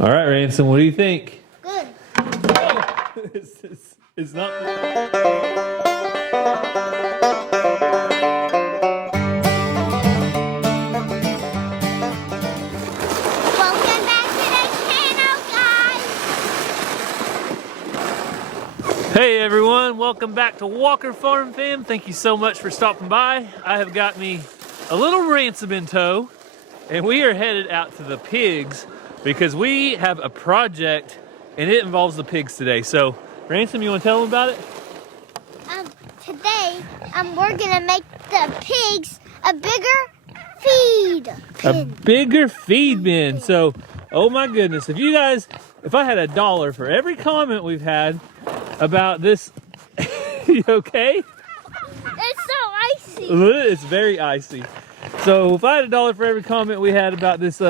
All right, Ransom, what do you think? Good. Oh, it's not. Welcome back to the channel, guys. Hey everyone, welcome back to Walker Farm Fam. Thank you so much for stopping by. I have got me a little Ransom in tow, and we are headed out to the pigs because we have a project and it involves the pigs today. So, Ransom, you want to tell them about it? Today, we're gonna make the pigs a bigger feed bin. A bigger feed bin. So, oh my goodness, if I had $1 for every comment we've had about this, you okay? It's so icy. It's very icy. So if I had $1 for every comment we had about this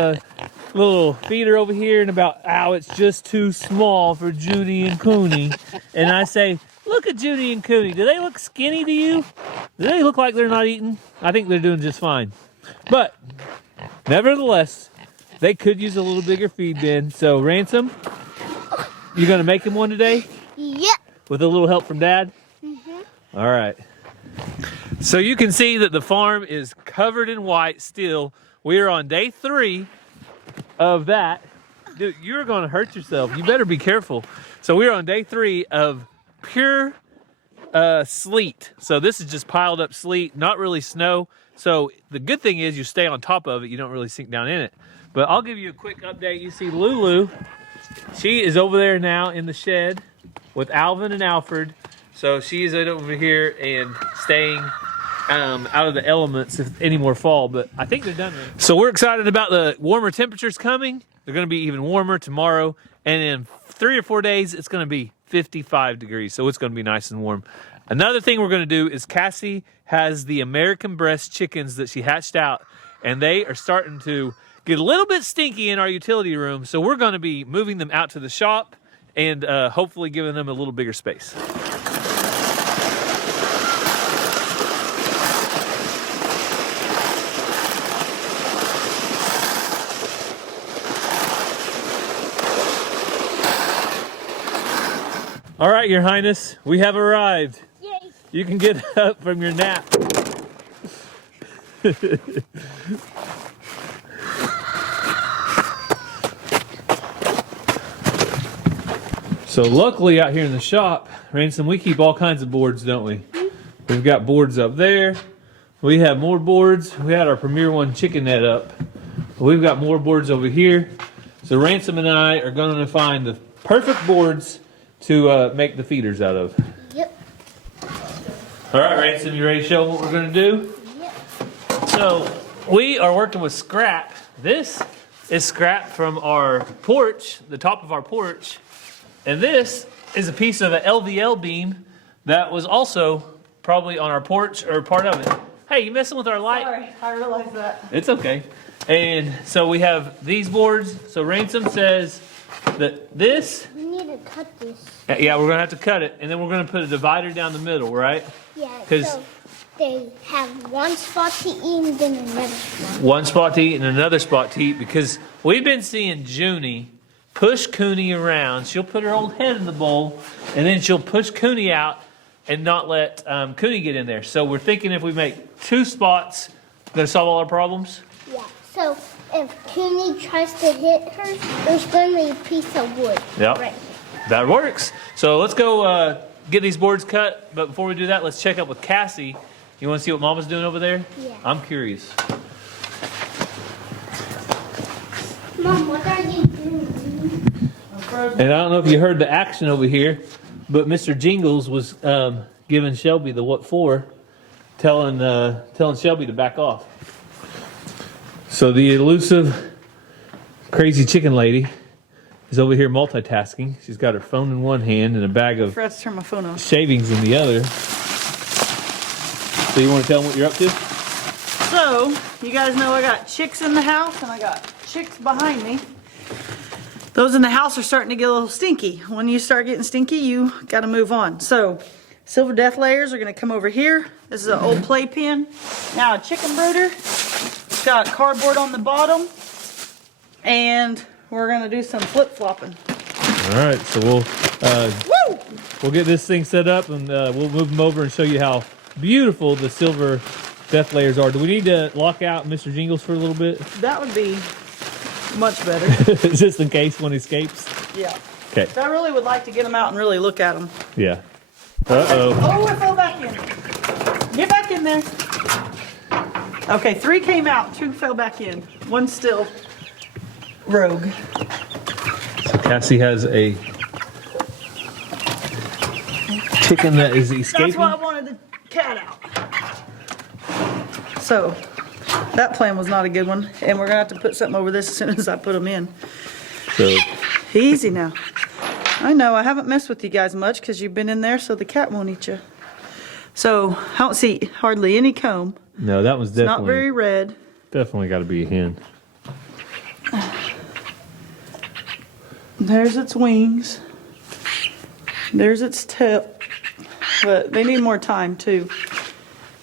little feeder over here and about, ow, it's just too small for Judy and Cooney, and I say, look at Judy and Cooney. Do they look skinny to you? Do they look like they're not eating? I think they're doing just fine. But nevertheless, they could use a little bigger feed bin. So Ransom, you gonna make him one today? Yep. With a little help from Dad? Mm-hmm. All right. So you can see that the farm is covered in white still. We are on day 3 of that. Dude, you're gonna hurt yourself. You better be careful. So we're on day 3 of pure sleet. So this is just piled up sleet, not really snow. So the good thing is you stay on top of it. You don't really sink down in it. But I'll give you a quick update. You see Lulu. She is over there now in the shed with Alvin and Alfred. So she's over here and staying out of the elements if any more fall, but I think they're done. So we're excited about the warmer temperatures coming. They're gonna be even warmer tomorrow, and in 3 or 4 days, it's gonna be 55 degrees, so it's gonna be nice and warm. Another thing we're gonna do is Cassie has the American breast chickens that she hatched out, and they are starting to get a little bit stinky in our utility room, so we're gonna be moving them out to the shop and hopefully giving them a little bigger space. All right, Your Highness, we have arrived. Yay. You can get up from your nap. So luckily out here in the shop, Ransom, we keep all kinds of boards, don't we? We've got boards up there. We have more boards. We had our Premier One chicken net up. We've got more boards over here. So Ransom and I are going to find the perfect boards to make the feeders out of. Yep. All right, Ransom, you ready to show what we're going to do? Yep. So we are working with scrap. This is scrap from our porch, the top of our porch. And this is a piece of an LVL beam that was also probably on our porch or part of it. Hey, you messing with our light? Sorry, I realized that. It's okay. And so we have these boards. So Ransom says that this, We need to cut this. yeah, we're gonna have to cut it, and then we're gonna put a divider down the middle, right? Yeah, 'Cause- so they have one spot to eat and then another spot. One spot to eat and another spot to eat, because we've been seeing Junie push Cooney around. She'll put her old head in the bowl, and then she'll push Cooney out and not let Cooney get in there. So we're thinking if we make 2 spots, gonna solve all our problems? Yeah, so if Cooney tries to hit her, there's going to be a piece of wood. Yep. Right. That works. So let's go get these boards cut. But before we do that, let's check up with Cassie. You want to see what Mama's doing over there? Yeah. I'm curious. Mom, what are you doing? And I don't know if you heard the action over here, but Mr. Jingles was giving Shelby the what for, telling Shelby to back off. So the elusive, crazy chicken lady is over here multitasking. She's got her phone in one hand and a bag I of forgot to turn my phone off. shavings in the other. So you want to tell them what you're up to? So, you guys know I got chicks in the house and I got chicks behind me. Those in the house are starting to get a little stinky. When you start getting stinky, you got to move on. So, silver death layers are going to come over here. This is an old playpen. Now a chicken brooder. It's got cardboard on the bottom. And we're gonna do some flip-flopping. All right, so we'll get this thing set up, and we'll move them over and show you how beautiful the silver death layers are. Do we need to lock out Mr. Jingles for a little bit? That would be much better. Just in case one escapes? Yeah. Okay. I really would like to get them out and really look at them. Yeah. Uh-oh. Oh, it fell back in. Get back in there. Okay, 3 came out, 2 fell back in. 1 still rogue. So Cassie has a chicken that is escaping. That's why I wanted the cat out. So, that plan was not a good one. And we're gonna have to put something over this as soon as I put them in. So Easy now. I know, I haven't messed with you guys much because you've been in there so the cat won't eat you. So, I don't see hardly any comb. no, that was It's not definitely very red. definitely got to be a hen. There's its wings. There's its tip. But they need more time too.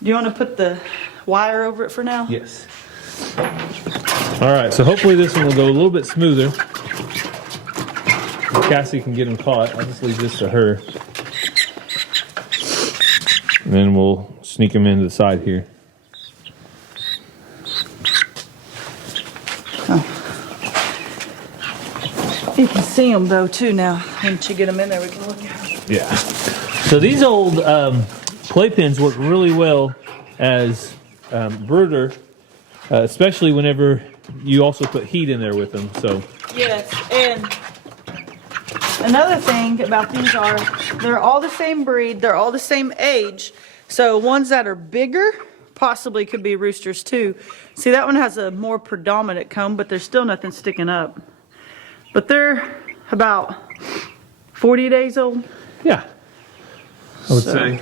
Do you want to put the wire over it for now? Yes. All right, so hopefully this one will go a little bit smoother. Cassie can get them caught. I'll just leave this to her. And then we'll sneak them into the side here. You can see them though too now. Once you get them in there, we can look at them. Yeah. So these old playpens work really well as brooder, especially whenever you also put heat in there with them. So Yes, and another thing about these are they're all the same breed, they're all the same age. So ones that are bigger possibly could be roosters too. See, that one has a more predominant comb, but there's still nothing sticking up. But they're about 40 days old. yeah, I would say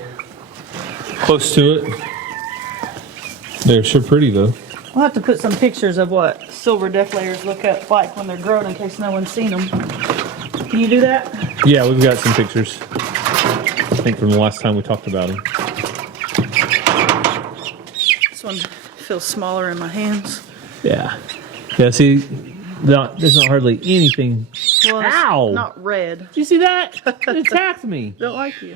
close to it. They're sure pretty though. We'll have to put some pictures of what silver death layers look like when they're grown in case no one's seen them. Can you do that? Yeah, we've got some pictures. I think from the last time we talked about them. This one feels smaller in my hands. Yeah. Yeah, see, there's not hardly anything. Well, it's Ow! not red. Did you see that? It attacked me. Don't like you.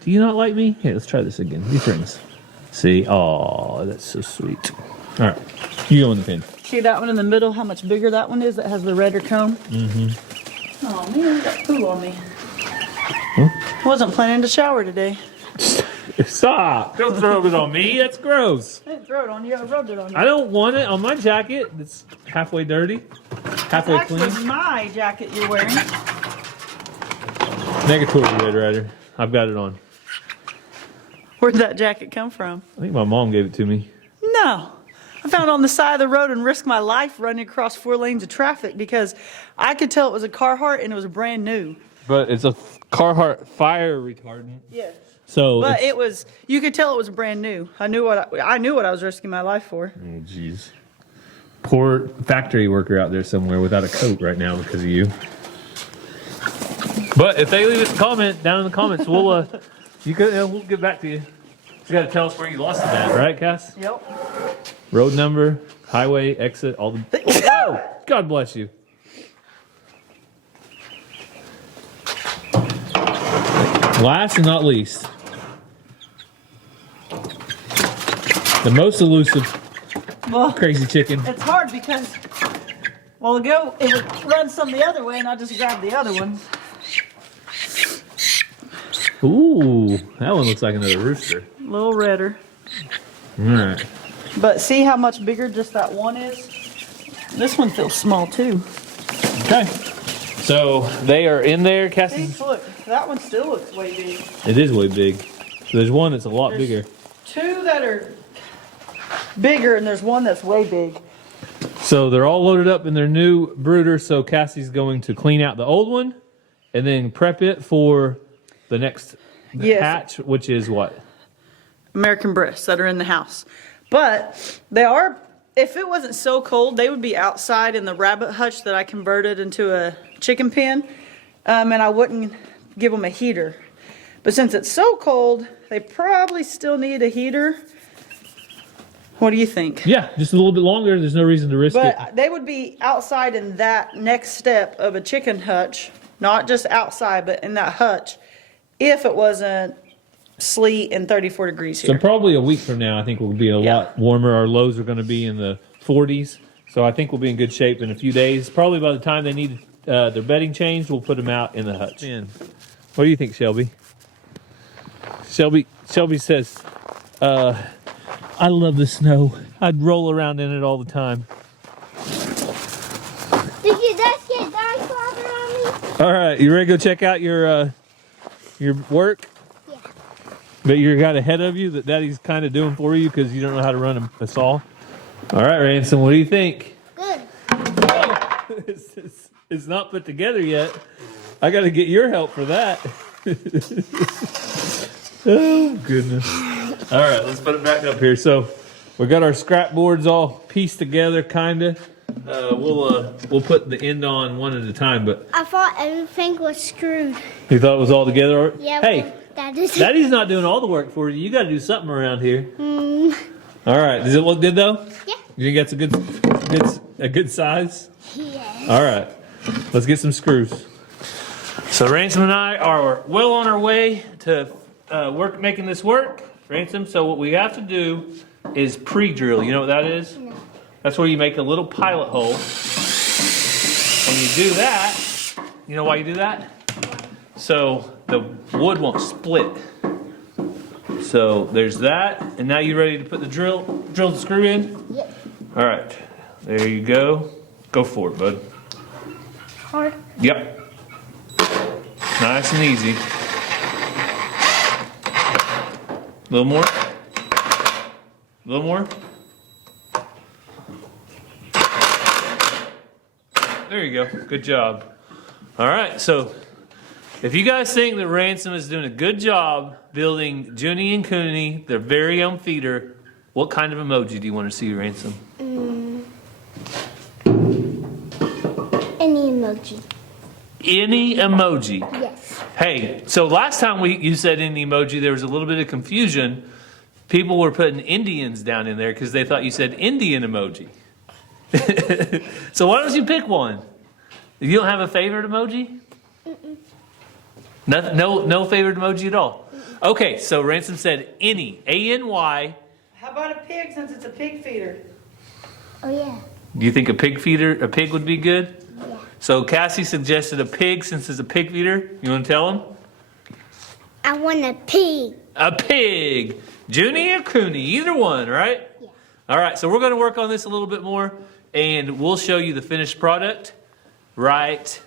Do you not like me? Here, let's try this again. Be friends. See? Oh, that's so sweet. All right. You go in the pen. See that one in the middle, how much bigger that one is that has the redder comb? Mm-hmm. Oh man, I got poo on me. I wasn't planning to shower today. Stop! Don't throw it on me. That's gross. I didn't throw it on you, I rubbed it on you. I don't want it on my jacket. It's halfway dirty. Halfway That's clean. actually my jacket you're wearing. Negatory, Red Rider. I've got it on. Where'd that jacket come from? I think my mom gave it to me. No. I found it on the side of the road and risked my life running across 4 lanes of traffic because I could tell it was a Carhartt and it was brand new. But it's a Carhartt fire retardant. Yes. So But it was, you could tell it was brand new. I knew what I was risking my life for. Oh, jeez. Poor factory worker out there somewhere without a coat right now because of you. But if they leave us a comment down in the comments, we'll get back to you. You got to tell us where you lost it at, right, Cass? Yep. Road number, highway, exit, all the. Oh, God bless you. Last and not least, the most elusive Well, crazy chicken. it's hard because, well, it would run some the other way and I just grabbed the other one. Ooh, that one looks like another rooster. A little redder. All right. But see how much bigger just that one is? This one feels small too. Okay. So they are in there, Cassie. See, look, that one still looks way big. It is way big. So there's one that's a lot bigger. 2 that are bigger and there's one that's way big. So they're all loaded up in their new brooder. So Cassie's going to clean out the old one and then prep it for the next hatch, which is what? American Bresse that are in the house. But they are, if it wasn't so cold, they would be outside in the rabbit hutch that I converted into a chicken pen. And I wouldn't give them a heater. But since it's so cold, they probably still need a heater. What do you think? Yeah, just a little bit longer. There's no reason to risk it. But they would be outside in that next step of a chicken hutch, not just outside, but in that hutch, if it wasn't sleet and 34 degrees So here. probably a week from now, I think we'll be a lot warmer. Our lows are going to be in the 40s. So I think we'll be in good shape in a few days. Probably by the time they need their bedding changed, we'll put them out in the hutch. What do you think, Shelby? Shelby says, I love the snow. I'd roll around in it all the time. Did you just get dog slobber on me? All right, you ready to go check out your work? Yeah. But you got ahead of you that Daddy's kind of doing for you because you don't know how to run a saw. All right, Ransom, what do you think? Good. Oh, it's not put together yet. I got to get your help for that. Oh, goodness. All right, let's put it back up here. So we got our scrap boards all pieced together, kind of. We'll put the end on one at a time, but I thought everything was screwed. you thought it was all together? Yeah. Hey, That is. Daddy's not doing all the work for you. You got to do something around here. All right, does it look good though? Yeah. You think that's a good size? Yes. All right, let's get some screws. So Ransom and I are well on our way to making this work. Ransom, so what we have to do is pre-drill. You know what that is? No. That's where you make a little pilot hole. And you do that. You know why you do that? So the wood won't split. So there's that. And now you ready to put the drill the screw in? Yep. All right. There you go. Go for it, bud. Hard. Yep. Nice and easy. A little more. A little more. There you go. Good job. All right. So if you guys think that Ransom is doing a good job building Junie and Cooney, their very own feeder, what kind of emoji do you want to see, Ransom? Any emoji. Any emoji. Yes. Hey, so last time you said any emoji, there was a little bit of confusion. People were putting Indians down in there because they thought you said Indian emoji. So why don't you pick one? You don't have a favorite emoji? No favorite emoji at all? Okay, so Ransom said any, A-N-Y. How about a pig since it's a pig feeder? Oh yeah. Do you think a pig would be good? Yeah. So Cassie suggested a pig since it's a pig feeder. You want to tell him? I want a pig. A pig. Junie or Cooney, either one, right? Yeah. All right, so we're going to work on this a little bit more, and we'll show you the finished product right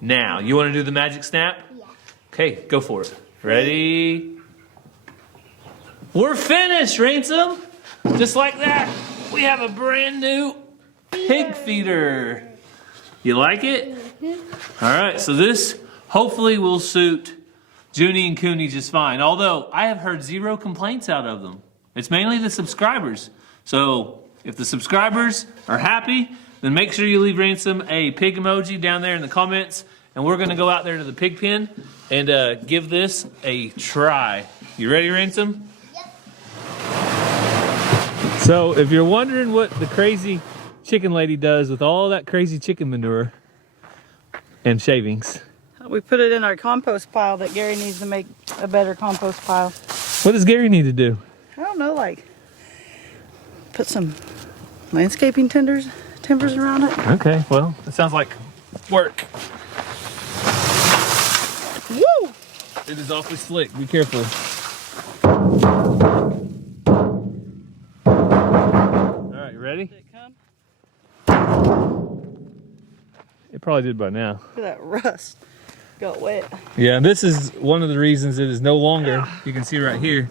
now. You want to do the magic snap? Yeah. Okay, go for it. Ready? We're finished, Ransom. Just like that, we have a brand new pig feeder. You like it? Mm-hmm. All right, so this hopefully will suit Junie and Cooney just fine. Although I have heard 0 complaints out of them. It's mainly the subscribers. So if the subscribers are happy, then make sure you leave Ransom a pig emoji down there in the comments. And we're going to go out there to the pig pen and give this a try. You ready, Ransom? Yep. So if you're wondering what the crazy chicken lady does with all that crazy chicken manure and shavings. We put it in our compost pile that Gary needs to make a better compost pile. What does Gary need to do? I don't know, like put some landscaping timbers around it. Okay, well, it sounds like work. Woo! It is awfully slick. Be careful. All right, you ready? Did it come? It probably did by now. Look at that rust. Got wet. Yeah, and this is one of the reasons it is no longer, you can see right here,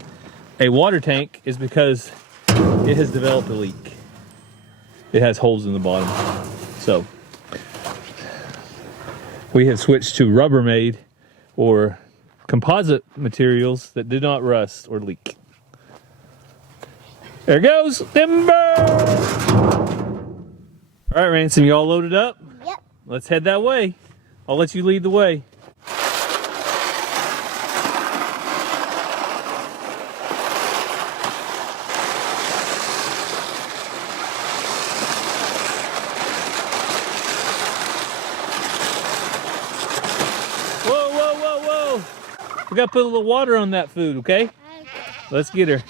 a water tank is because it has developed a leak. It has holes in the bottom. So we have switched to Rubbermaid or composite materials that do not rust or leak. There goes timber! All right, Ransom, you all loaded up? Yep. Let's head that way. I'll let you lead the way. got to put a little water on that food, okay? Let's get her.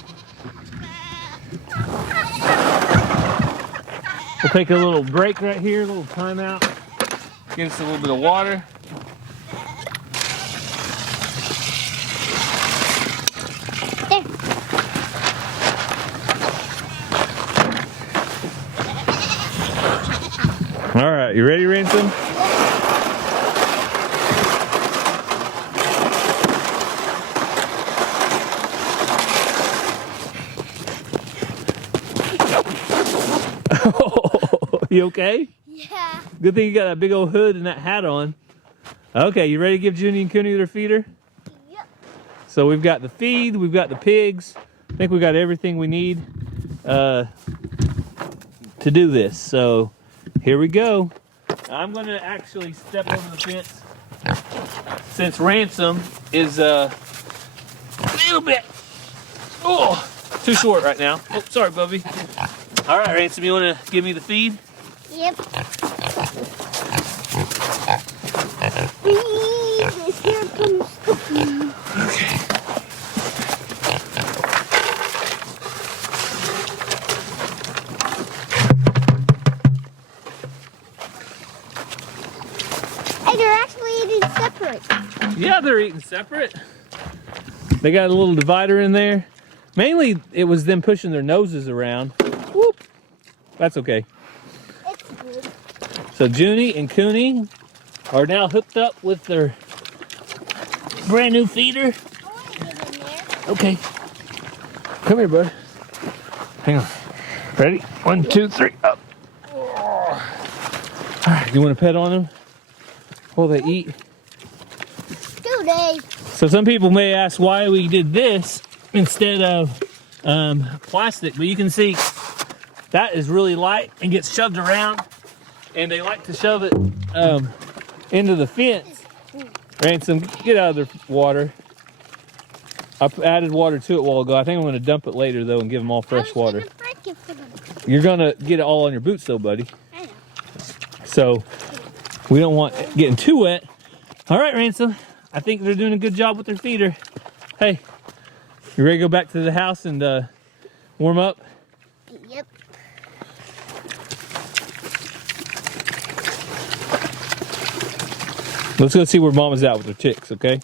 We'll take a little break right here, a little timeout. Get us a little bit of water. All right, you ready, Ransom? You okay? Yeah. Good thing you got that big old hood and that hat on. Okay, you ready to give Junie and Cooney their feeder? Yep. So we've got the feed, we've got the pigs. I think we got everything we need to do this. So here we go. I'm gonna actually step over the fence since Ransom is a little bit too short right now. Oh, sorry, Bubby. All right, Ransom, you wanna give me the feed? Yep. Here comes the food. Okay. Hey, they're actually eating separate. Yeah, they're eating separate. They got a little divider in there. Mainly, it was them pushing their noses around. Whoop. That's okay. It's good. So Junie and Cooney are now hooked up with their brand new feeder. I want to get in there. Okay. Come here, bud. Hang on. Ready? 1, 2, 3, up. All right, you want to pet on them while they eat? Do they? So some people may ask why we did this instead of plastic, but you can see that is really light and gets shoved around, and they like to shove it into the fence. Ransom, get out of the water. I added water to it a while ago. I think I'm going to dump it later though and give them all fresh water. You're going to get it all on your boots though, buddy. I know. So we don't want it getting too wet. All right, Ransom. I think they're doing a good job with their feeder. Hey, you ready to go back to the house and warm up? Yep. Let's go see where Mama's at with her chicks, okay?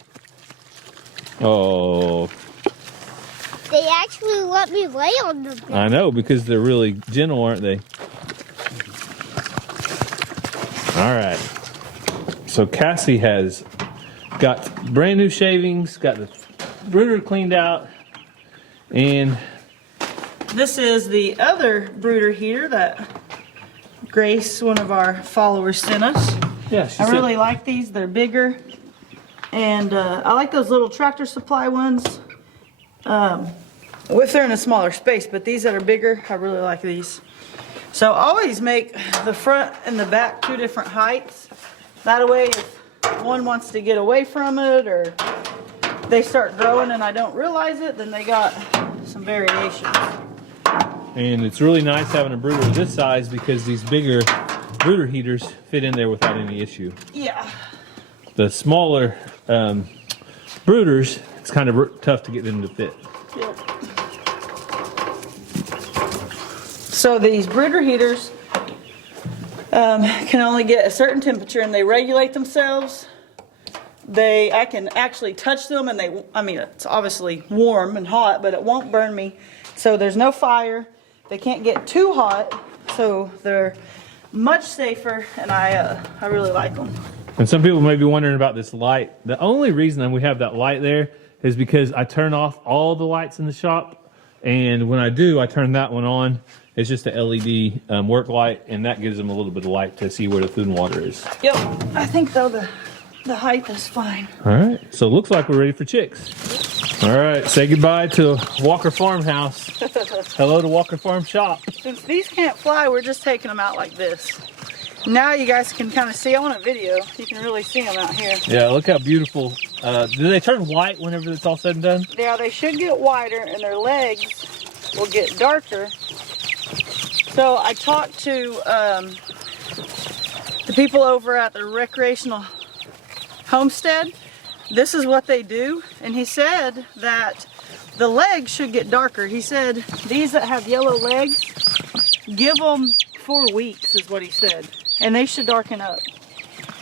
Oh, They actually let me lay on them. I know, because they're really gentle, aren't they? All right. So Cassie has got brand new shavings, got the brooder cleaned out, and This is the other brooder here that Grace, one of our followers, sent us. yeah, she I said, really like these. They're bigger. And I like those little Tractor Supply ones. If they're in a smaller space, but these that are bigger, I really like these. So always make the front and the back 2 different heights. That way, if one wants to get away from it or they start growing and I don't realize it, then they got some variations. and it's really nice having a brooder this size because these bigger brooder heaters fit in there without any issue. Yeah. The smaller brooders, it's kind of tough to get them to fit. Yep. So these brooder heaters can only get a certain temperature and they regulate themselves. I can actually touch them and it's obviously warm and hot, but it won't burn me. So there's no fire. They can't get too hot, so they're much safer, and I really like them. And some people may be wondering about this light. The only reason we have that light there is because I turn off all the lights in the shop, and when I do, I turn that one on. It's just a LED work light, and that gives them a little bit of light to see where the food and water is. Yep, I think though the height is fine. All right, so it looks like we're ready for chicks. All right, say goodbye to Walker Farmhouse. Hello to Walker Farm Shop. Since these can't fly, we're just taking them out like this. Now you guys can kind of see, I want a video, you can really see them out here. Yeah, look how beautiful. Do they turn white whenever it's all said and done? Yeah, they should get wider and their legs will get darker. So I talked to the people over at the recreational homestead. this is what they do. And he said that the legs should get darker. He said these that have yellow legs, give them 4 weeks is what he said. And they should darken up.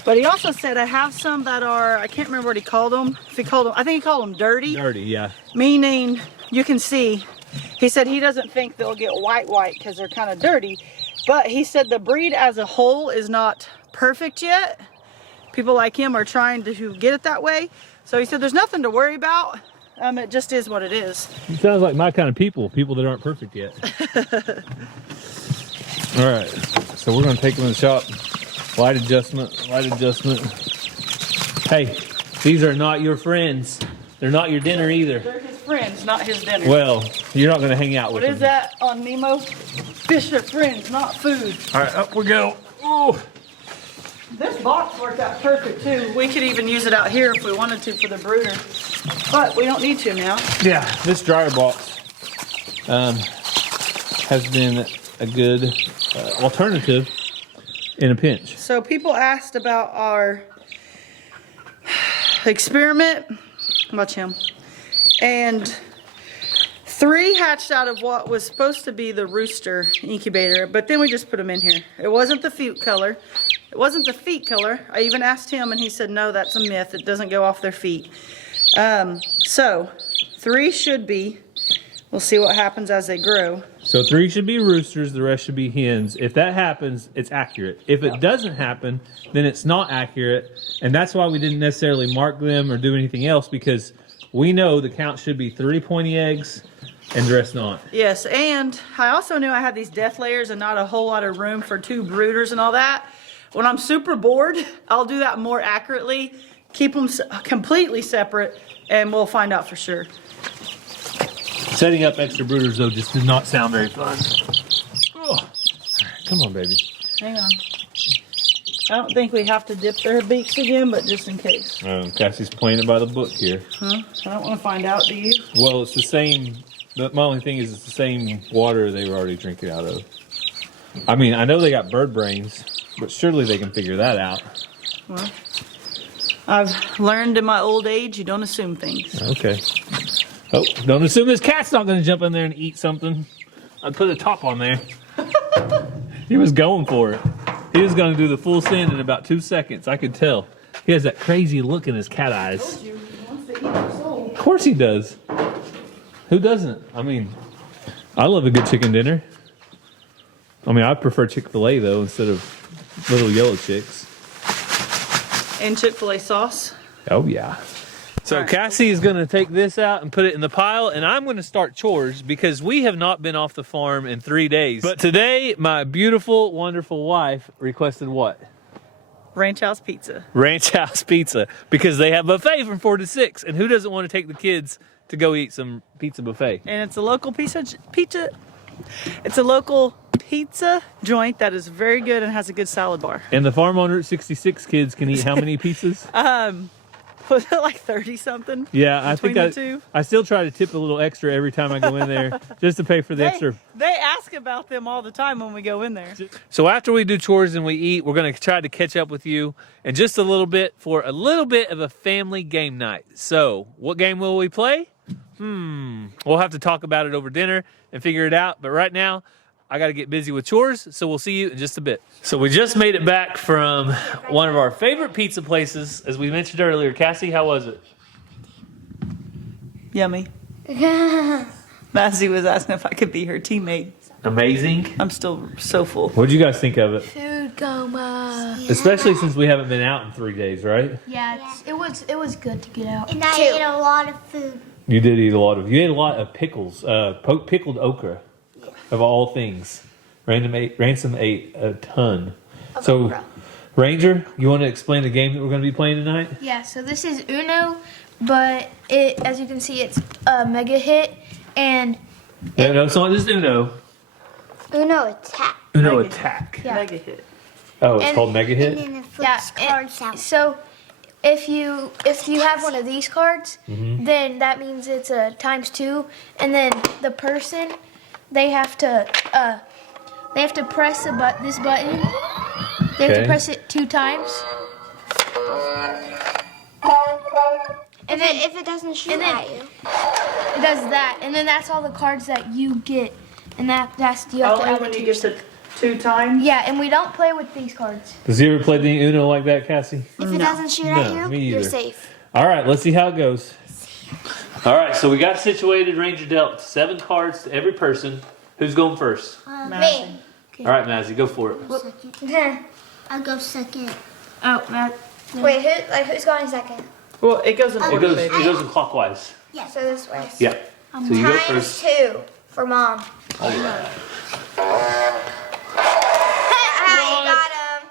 But he also said I have some that are, I can't remember what he called them. If he called them, I think he called them dirty. Dirty, yeah. Meaning, you can see, he said he doesn't think they'll get white because they're kind of dirty. But he said the breed as a whole is not perfect yet. People like him are trying to get it that way. So he said there's nothing to worry about. It just is what it is. It sounds like my kind of people that aren't perfect yet. All right, so we're gonna take them in the shop. Light adjustment, light adjustment. Hey, these are not your friends. They're not your dinner either. They're his friends, not his dinner. Well, you're not gonna hang out with them. What is that on Nemo? Fish are friends, not food. All right, up we go. Oh. This box worked out perfect too. We could even use it out here if we wanted to for the brooder, but we don't need to now. Yeah, this dryer box has been a good alternative in a pinch. So people asked about our experiment. Watch him. And 3 hatched out of what was supposed to be the rooster incubator, but then we just put them in here. It wasn't the feet color. It wasn't the feet color. I even asked him and he said, no, that's a myth. It doesn't go off their feet. So 3 should be. We'll see what happens as they grow. So 3 should be roosters, the rest should be hens. If that happens, it's accurate. If it doesn't happen, then it's not accurate. And that's why we didn't necessarily mark them or do anything else, because we know the count should be 3 pointy eggs and the rest not. Yes, and I also knew I had these death layers and not a whole lot of room for 2 brooders and all that. When I'm super bored, I'll do that more accurately, keep them completely separate, and we'll find out for sure. Setting up extra brooders, though, just did not sound very fun. Oh. All right, come on, baby. Hang on. I don't think we have to dip their beaks again, but just in case. Cassie's playing it by the book here. Huh? I don't want to find out, do you? Well, it's the same. My only thing is it's the same water they were already drinking out of. I mean, I know they got bird brains, but surely they can figure that out. Well, I've learned in my old age, you don't assume things. Okay. Oh, don't assume this cat's not going to jump in there and eat something. I put a top on there. He was going for it. He was going to do the full send in about 2 seconds. I could tell. He has that crazy look in his cat eyes. He wants to eat our soul. Of course he does. Who doesn't? I mean, I love a good chicken dinner. I mean, I prefer Chick-fil-A, though, instead of little yellow chicks. And Chick-fil-A sauce. Oh, yeah. So right. Cassie is going to take this out and put it in the pile, and I'm going to start chores because we have not been off the farm in 3 days. But today, my beautiful, wonderful wife requested what? Ranch House Pizza. Ranch House Pizza, because they have buffet from 4 to 6, and who doesn't want to take the kids to go eat some pizza buffet? And it's a local pizza. It's a local pizza joint that is very good and has a good salad bar. And the farm on Route 66 kids can eat how many pizzas? Was it like 30 something? Yeah, I think the two? I still try to tip a little extra every time I go in there just to pay for the extra. They ask about them all the time when we go in there. So after we do chores and we eat, we're going to try to catch up with you in just a little bit for a little bit of a family game night. So what game will we play? We'll have to talk about it over dinner and figure it out. But right now, I got to get busy with chores, so we'll see you in just a bit. So we just made it back from one of our favorite pizza places, as we mentioned earlier. Cassie, how was it? Yummy. Massey was asking if I could be her teammate. Amazing. I'm still so full. What'd you guys think of it? Food coma. Especially since we haven't been out in 3 days, right? Yeah, it was good to get out. And I ate a lot of food. You did eat a lot of. You ate a lot of pickles, pickled okra, of all things. Ransom ate a ton. So, okra. Ranger, you want to explain the game that we're going to be playing tonight? Yeah, so this is Uno, but as you can see, it's a mega hit, and No, it's not just Uno. Uno attack. Uno Mega Attack. yeah. Mega hit. Oh, it's And- called Mega And Hit? then it flips cards out. So if you have one of these cards, then that means it's a ×2, and then the person they have to press this button. They have Okay. to press it 2 times. And then if it doesn't shoot then- at you. it does that, and then that's all the cards that you get, and that's you have to Only add when it to you your get to 2 times? Yeah, and we don't play with these cards. Does you ever play the Uno like that, Cassie? If it doesn't shoot No, at you, me you're either. safe. All right, let's see how it goes. All right, so we got situated. Ranger dealt 7 cards to every person. Who's going first? Massey. All right, Mazzy, go for it. I'll go second. Oh, Matt. Wait, who's going second? Well, it goes in It order, goes, baby. it goes in clockwise. Yeah. So this way. Yeah. So you go Times first. 2 for Mom. All right. I got him.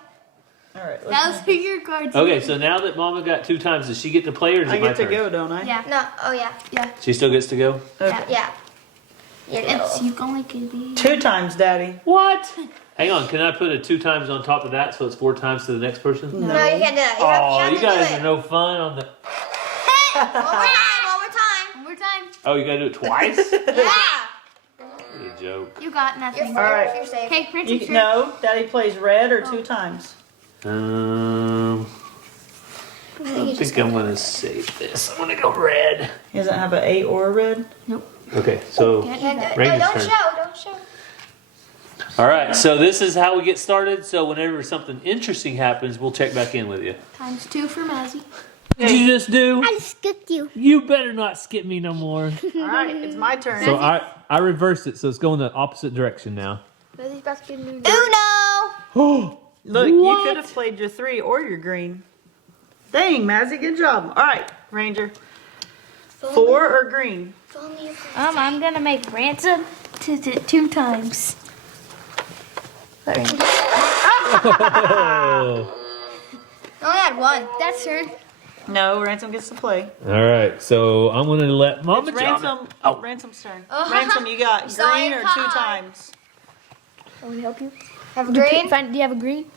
All right, Those are your cards. Okay, so now that Mama got 2 times, does she get to play or is I it my get to turn? go, don't I? Yeah. No. Oh yeah. She still gets to go? Okay. Yeah. It's, you can only get these. 2 times, Daddy. What? Hang on, can I put a 2 times on top of that so it's 4 times to the next person? No, you can't do that. You Oh, have you to guys do are it. no fun on the. One more time. One more time. One more time. Oh, you gotta do it twice? Yeah. What a joke. You got You're nothing. safe. All right. You're safe. Okay, Prince's turn. No, Daddy plays red or 2 times. I think I'm gonna save this. I'm gonna go red. He doesn't have an 8 or a red. Okay, so You can't do it. Ranger's No, don't turn. show. Don't show. all right. So this is how we get started. So whenever something interesting happens, we'll check back in with you. Times 2 for Mazzy. What did you just do? I skipped you. You better not skip me no more. All right, it's my turn. So I reversed it, so it's going the opposite direction now. Mazzy's about to get a new Uno. Look, you What? could have played your 3 or your green. Dang, Mazzy, good job. All right, Ranger. 4 or green? I'm gonna make ransom to 2 times. Oh. I only had 1. That's turn. No, Ransom gets to play. All right, so I'm gonna let Mama It's jump. Ransom. Oh. Ransom's turn. Oh. Ransom, you got saw green your or 2 card. times? Want me to help you? Have a green. Do you have a green?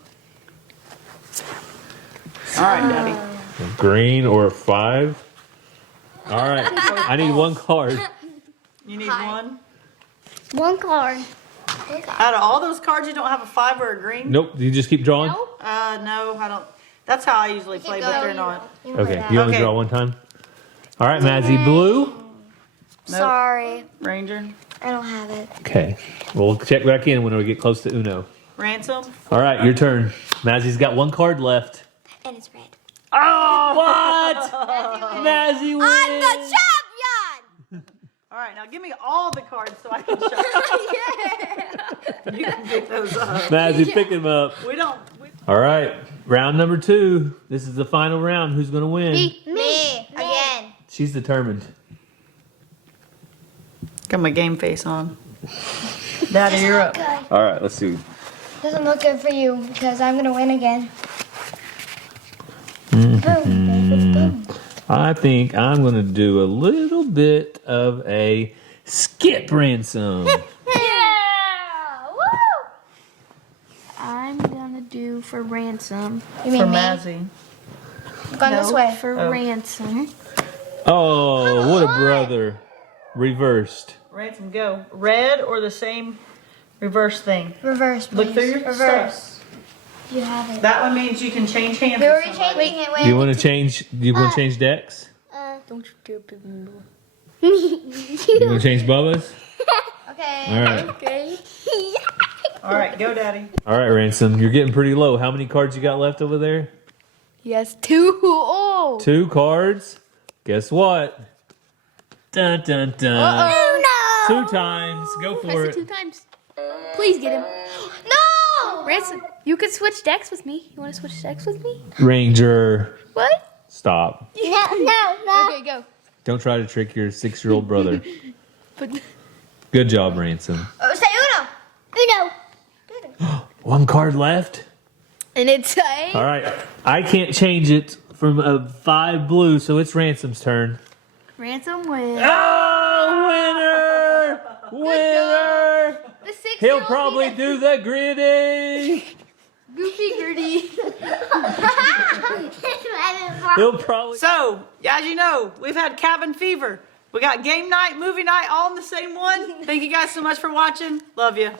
All right, Daddy. Green or 5. All right, I need 1 card. You need 1. 1 card. Out of all those cards, you don't have a 5 or a green? Nope. You just keep drawing. No, I don't. That's how I usually play, but they're not. Okay, you only Okay. draw 1 time. All right, Mazzy, blue. Sorry, Ranger. I don't have it. Okay, we'll check back in when we get close to Uno. Ransom. All right, your turn. Mazzy's got 1 card left. And it's red. Oh, what? Mazzy wins. I'm the champion. All right, now give me all the cards so I can show you. You can pick those up. Mazzy, pick him up. We don't. All right, round number 2. This is the final round. Who's gonna win? Me again. She's determined. Got my game face on. Daddy, you're up. Good. All right, let's see. Doesn't look good for you because I'm gonna win again. I think I'm gonna do a little bit of a skip ransom. Yeah! Woo! I'm gonna do for ransom. You For mean me? Mazzy. Going this way. For Oh. ransom. Oh, what a brother. Reversed. Ransom, go. Red or the same reverse thing? Reverse, please. Look through your Reverse. stuff. You have it. That one means you can change hands. We with were somebody. changing it. Do you want to change? Do you want to change decks? Don't you dare pick me up. You want to change Bubba's? Okay. All right. Okay. All right, go, Daddy. All right, Ransom. You're getting pretty low. How many cards you got left over there? Yes, 2. Oh. 2 cards. Guess what? Dun dun dun. Uno. 2 times. Go Press for it 2 it. times. Please get him. No. Ransom, you could switch decks with me. You want to switch decks with me? Ranger. What? Stop. No. Okay, go. Don't try to trick your 6-year-old brother. But Good job, Ransom. Oh, say Uno. 1 card left. and it's a All right. I can't change it from a 5 blue, so it's Ransom's turn. ransom win. Oh, winner! Winner! The 6 He'll probably do the gritty. goofy gritty. He'll probably. So, as you know, we've had cabin fever. We got game night, movie night, all in the same one. Thank you guys so much for watching. Love you.